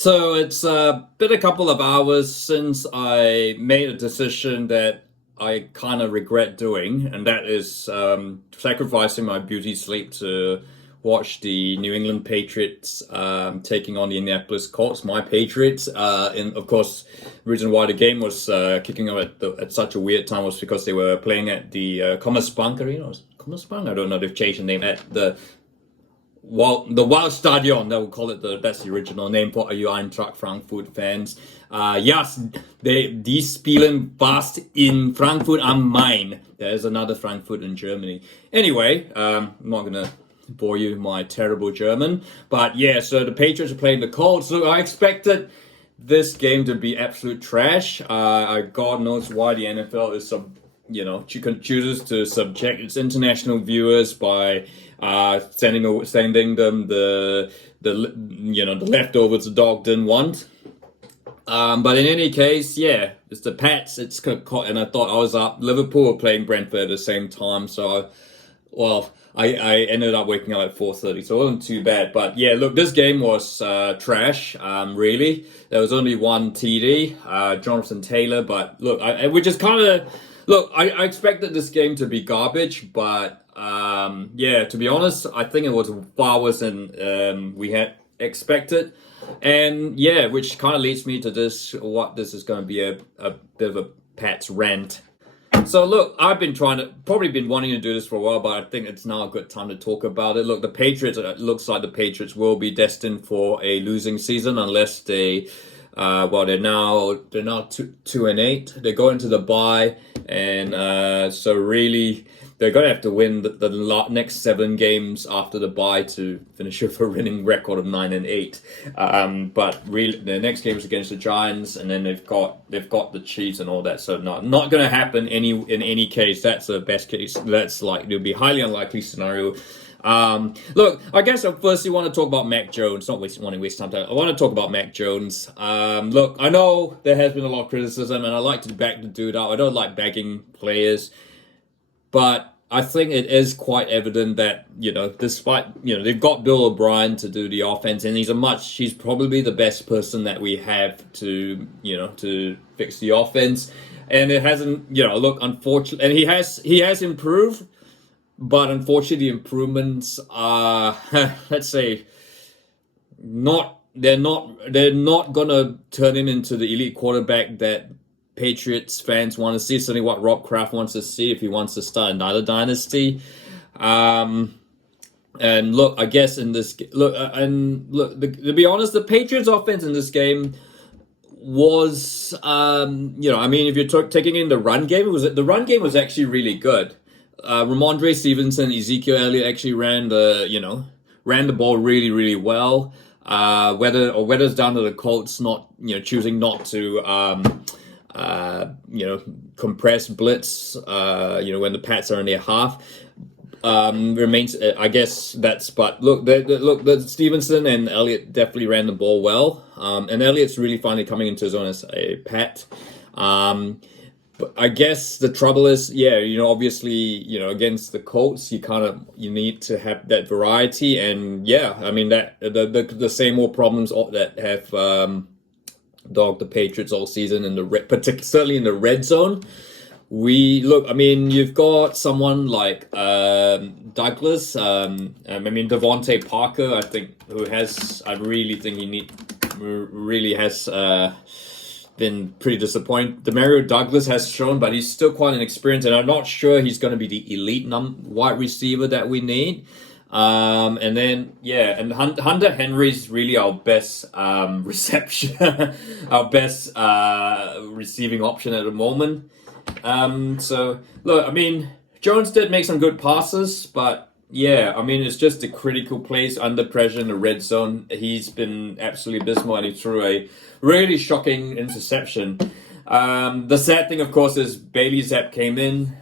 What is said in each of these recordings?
So it's been a couple of hours since I made a decision that I kind of regret doing, and that is sacrificing my beauty sleep to watch the New England Patriots taking on the Indianapolis Colts, my Patriots. And of course, the reason why the game was kicking off at such a weird time was because they were playing at the Commerzbank Arena. Commerzbank? I don't know. They've changed the name at the Wild Stadion, that would call it that's the original name for you Eintracht Frankfurt fans. Yes, die spielen fast in Frankfurt am Main. There's another Frankfurt in Germany. Anyway, I'm not gonna bore you with my terrible German, but yeah, so the Patriots are playing the Colts. Look, I expected this game to be absolute trash. God knows why the NFL is chooses to subject its international viewers by sending them the leftovers the dog didn't want. But in any case, yeah, it's the Pats. It's caught, and I thought I was up. Liverpool were playing Brentford at the same time, so I ended up waking up at 4:30, so it wasn't too bad. But yeah, look, this game was trash. Really, there was only one TD, Jonathan Taylor. But look, I expected this game to be garbage, but yeah, to be honest, I think it was far worse than we had expected. And yeah, which kind of leads me to this is going to be a bit of a Pat's rant. So look, I've been wanting to do this for a while, but I think it's now a good time to talk about it. Look, it looks like the Patriots will be destined for a losing season unless they they're now 2-8. They go into the bye, and so really they're going to have to win the next 7 games after the bye to finish with a winning record of 9-8. But really, the next game is against the Giants, and then they've got the Chiefs and all that. So not going to happen in any case. That's the best case. It'll be highly unlikely scenario. Look, I guess I firstly want to talk about Mac Jones. Not want to waste time. I want to talk about Mac Jones. Look, I know there has been a lot of criticism, and I like to back the dude out. I don't like bagging players, but I think it is quite evident that, despite, they've got Bill O'Brien to do the offense, and he's probably the best person that we have to fix the offense. And it hasn't, look, unfortunately, and he has improved, but unfortunately the improvements are, let's say, they're not gonna turn him into the elite quarterback that Patriots fans want to see. Certainly what Rob Kraft wants to see if he wants to start another dynasty. And look, I guess in this to be honest, the Patriots offense in this game was if you're taking in the run game, the run game was actually really good. Ramondre Stevenson, Ezekiel Elliott actually ran the ball really, really well. Whether it's down to the Colts choosing not to compress blitz, when the Pats are in their half, remains. I guess but look, the Stevenson and Elliott definitely ran the ball well. And Elliott's really finally coming into his own as a Pat. But I guess the trouble is, obviously, against the Colts, you need to have that variety, and that the same old problems that have dogged the Patriots all season certainly in the red zone. You've got someone like Douglas, Devontae Parker, I really think he really has been pretty disappointing. Demario Douglas has shown, but he's still quite inexperienced, and I'm not sure he's going to be the elite wide receiver that we need. And then, and Hunter Henry's really our best reception, our best receiving option at the moment. So look, Jones did make some good passes, but it's just the critical plays under pressure in the red zone. He's been absolutely abysmal, and he threw a really shocking interception. The sad thing, of course, is Bailey Zapp came in.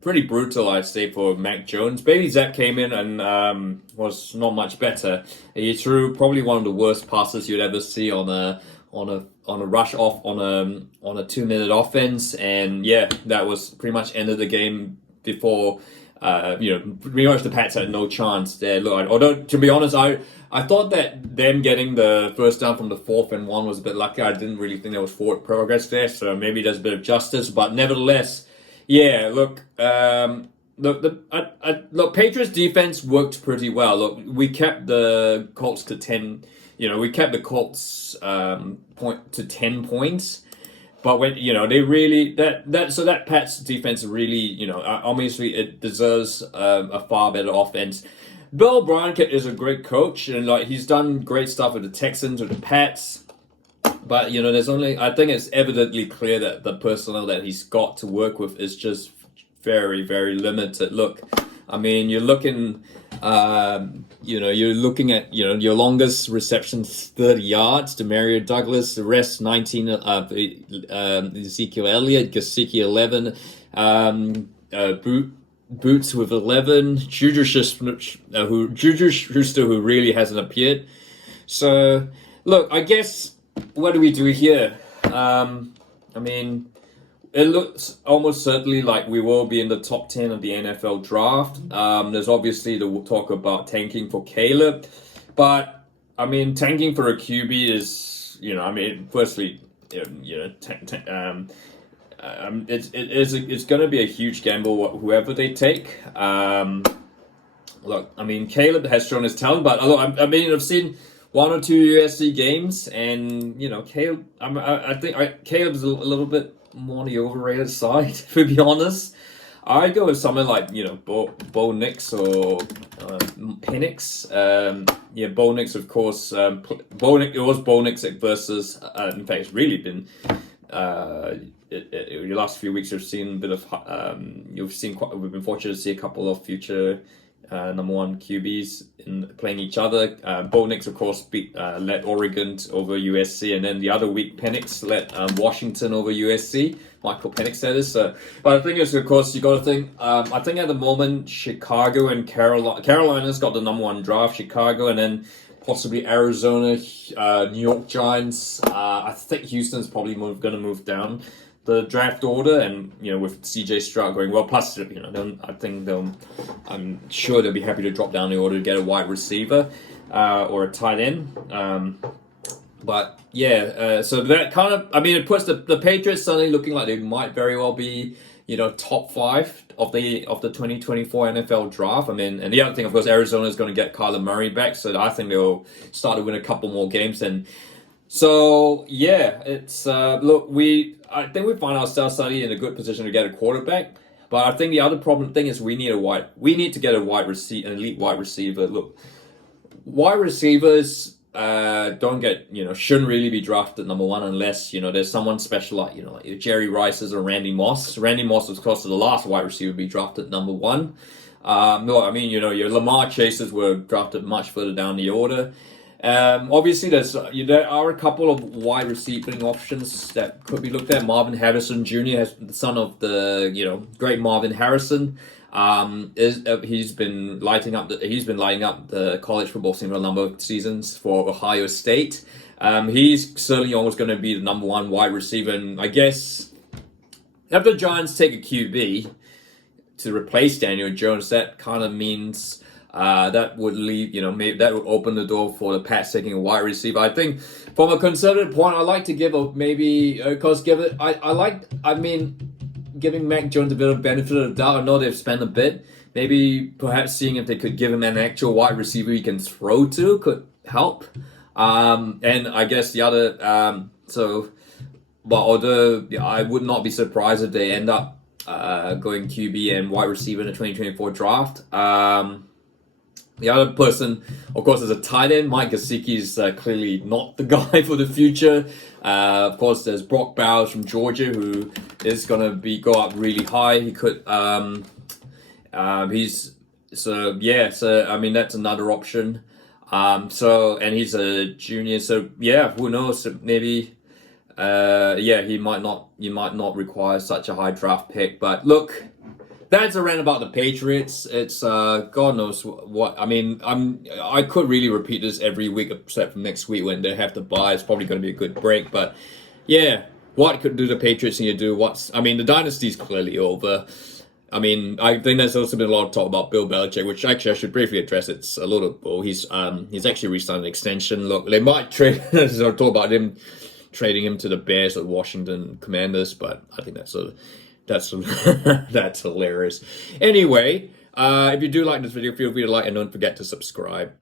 Pretty brutal, I'd say, for Mac Jones. Bailey Zapp came in and was not much better. He threw probably one of the worst passes you'd ever see on a rush off on a 2-minute offense, and that was pretty much ended the game before Pretty much the Pats had no chance there. Look, although to be honest, I thought that them getting the first down from the 4th and 1 was a bit lucky. I didn't really think there was forward progress there, so maybe there's a bit of justice. But nevertheless, yeah, look, look, Patriots defense worked pretty well. Look, we kept the Colts to 10. We kept the Colts point to 10 points. But when they really that Pats defense really obviously it deserves a far better offense. Bill O'Brien is a great coach and he's done great stuff with the Texans, with the Pats. But I think it's evidently clear that the personnel that he's got to work with is just very, very limited. Look, I mean, you're looking at your longest receptions 30 yards to Mario Douglas, the rest 19 Ezekiel Elliott, Gesicki 11, Boots with 11, Juju Schuster who really hasn't appeared. So look, I guess what do we do here? I mean, it looks almost certainly like we will be in the top 10 of the NFL draft. There's obviously the talk about tanking for Caleb. But, I mean, tanking for a QB is, firstly, it's going to be a huge gamble whoever they take. Look, I mean, Caleb has shown his talent, but I've seen 1 or 2 USC games, and, Caleb, I think Caleb's a little bit more on the overrated side, to be honest. I'd go with someone like, Bo Nix or Penix. Bo Nix, of course. It was Bo Nix versus, in fact, it's really been, the last few weeks we've seen a bit of, we've been fortunate to see a couple of future number 1 QBs playing each other. Bo Nix, of course, led Oregon over USC, and then the other week, Penix led Washington over USC. Michael Penix, that is. But the thing is, of course, you got to think. I think at the moment, Chicago and Carolina's got the number 1 draft. Chicago, and then possibly Arizona, New York Giants. I think Houston's probably going to move down the draft order, and with CJ Stroud going well, plus I'm sure they'll be happy to drop down the order to get a wide receiver or a tight end. But yeah, so that kind of, it puts the Patriots suddenly looking like they might very well be top 5 of the 2024 NFL draft. And the other thing, of course, Arizona is going to get Kyler Murray back, so I think they'll start to win a couple more games. And so yeah, it's I think we find ourselves suddenly in a good position to get a quarterback. But I think the other thing is we need to get an elite wide receiver. Look, wide receivers shouldn't really be drafted number 1 unless there's someone special like Jerry Rice's or Randy Moss. Randy Moss was, of course, the last wide receiver to be drafted number 1. Your Lamar Chases were drafted much further down the order. Obviously, there are a couple of wide receiving options that could be looked at. Marvin Harrison Jr., the son of the great Marvin Harrison. He's been lighting up the college football scene for a number of seasons for Ohio State. He's certainly almost going to be the number 1 wide receiver, and I guess if the Giants take a QB to replace Daniel Jones, that kind of means. That would leave, maybe that would open the door for the Pats taking a wide receiver. I think from a conservative point, I like to give giving Mac Jones a bit of benefit of the doubt. I know they've spent a bit. Maybe perhaps seeing if they could give him an actual wide receiver he can throw to could help. And I guess the other, although I would not be surprised if they end up going QB and wide receiver in the 2024 draft. The other person, of course, is a tight end. Mike Gesicki is clearly not the guy for the future. Of course, there's Brock Bowers from Georgia, who is going to go up really high. He could. That's another option. And he's a junior. So yeah, who knows? Maybe. He might not require such a high draft pick. But look. That's a rant about the Patriots. It's God knows what. I could really repeat this every week except for next week when they have to bye. It's probably going to be a good break. But yeah, what could do the Patriots need to do? The dynasty's clearly over. I mean, I think there's also been a lot of talk about Bill Belichick, which actually I should briefly address. It's a little bull. He's actually re-signed an extension. Look, they might trade. So talk about him trading him to the Bears or Washington Commanders, but I think that's that's hilarious. Anyway, if you do like this video, feel free to like and don't forget to subscribe.